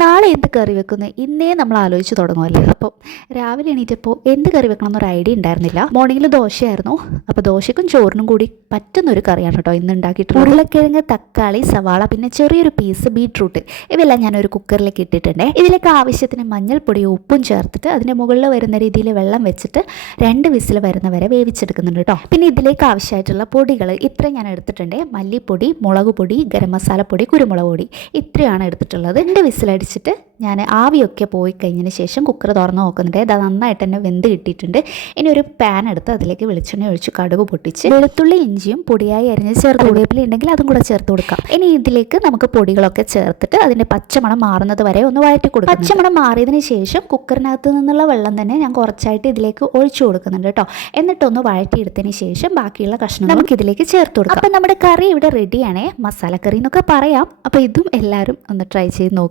നാളെ എന്ത് കറി വെക്കുന്നത് ഇന്നേ നമ്മൾ ആലോചിച്ച് തുടങ്ങുമല്ലേ. അപ്പോൾ രാവിലെ എണീറ്റപ്പോൾ എന്ത് കറി വെക്കണം എന്നൊരു ഐഡിയ ഉണ്ടായിരുന്നില്ല. മോർണിംഗിൽ ദോശയായിരുന്നു. അപ്പോൾ ദോശയ്ക്കും ചോറിനും കൂടി പറ്റുന്നൊരു കറിയാണ് കേട്ടോ ഇന്ന് ഉണ്ടാക്കിയിട്ടുള്ളത്. ഉരുളക്കിഴങ്ങ്, തക്കാളി, സവാള, പിന്നെ ചെറിയൊരു പീസ് ബീട്രൂട്ട്, ഇവയെല്ലാം ഞാനൊരു കുക്കറിലേക്ക് ഇട്ടിട്ടുണ്ട്. ഇതിലേക്ക് ആവശ്യത്തിന് മഞ്ഞൾപ്പൊടിയും ഉപ്പും ചേർത്തിട്ട് അതിൻ്റെ മുകളിൽ വരുന്ന രീതിയിൽ വെള്ളം വെച്ചിട്ട് 2 വിസിൽ വരുന്ന വരെ വേവിച്ചെടുക്കുന്നുണ്ട് കേട്ടോ. പിന്നെ ഇതിലേക്ക് ആവശ്യമായിട്ടുള്ള പൊടികൾ ഇത്രയും ഞാൻ എടുത്തിട്ടുണ്ട്. മല്ലിപ്പൊടി, മുളക് പൊടി, ഗരം മസാലപ്പൊടി, കുരുമുളക് പൊടി, ഇത്രയാണ് എടുത്തിട്ടുള്ളത്. 2 വിസിലടിച്ചിട്ട് ഞാൻ ആവിയൊക്കെ പോയി കഴിഞ്ഞതിന് ശേഷം കുക്കർ തുറന്ന് നോക്കുന്നുണ്ട്. അത് നന്നായിട്ട് തന്നെ വെന്ത് കിട്ടിയിട്ടുണ്ട്. ഇനി ഒരു പാൻ എടുത്ത് അതിലേക്ക് വെളിച്ചെണ്ണ ഒഴിച്ച് കടുക് പൊട്ടിച്ച് വെളുത്തുള്ളി ഇഞ്ചിയും പൊടിയായി അരിഞ്ഞ് ചേർത്ത്, വേപ്പില ഉണ്ടെങ്കിൽ അതും കൂടെ ചേർത്ത് കൊടുക്കാം. ഇനി ഇതിലേക്ക് നമുക്ക് പൊടികളൊക്കെ ചേർത്തിട്ട് അതിൻ്റെ പച്ചമണം മാറുന്നത് വരെ ഒന്ന് വഴറ്റി കൊടുക്കും. പച്ചമണം മാറിയതിന് ശേഷം കുക്കറിനകത്ത് നിന്നുള്ള വെള്ളം തന്നെ ഞാൻ കുറച്ചായിട്ട് ഇതിലേക്ക് ഒഴിച്ചു കൊടുക്കുന്നുണ്ട് കേട്ടോ. എന്നിട്ടൊന്ന് വഴറ്റിയെടുത്തതിന് ശേഷം ബാക്കിയുള്ള കഷ്ണം നമുക്ക് ഇതിലേക്ക് ചേർത്ത് കൊടുക്കാം. അപ്പം നമ്മുടെ കറി ഇവിടെ റെഡിയാണേ. മസാലക്കറി എന്നൊക്കെ പറയാം. അപ്പോൾ ഇതും എല്ലാവരും ഒന്ന് ട്രൈ ചെയ്ത് നോക്കും.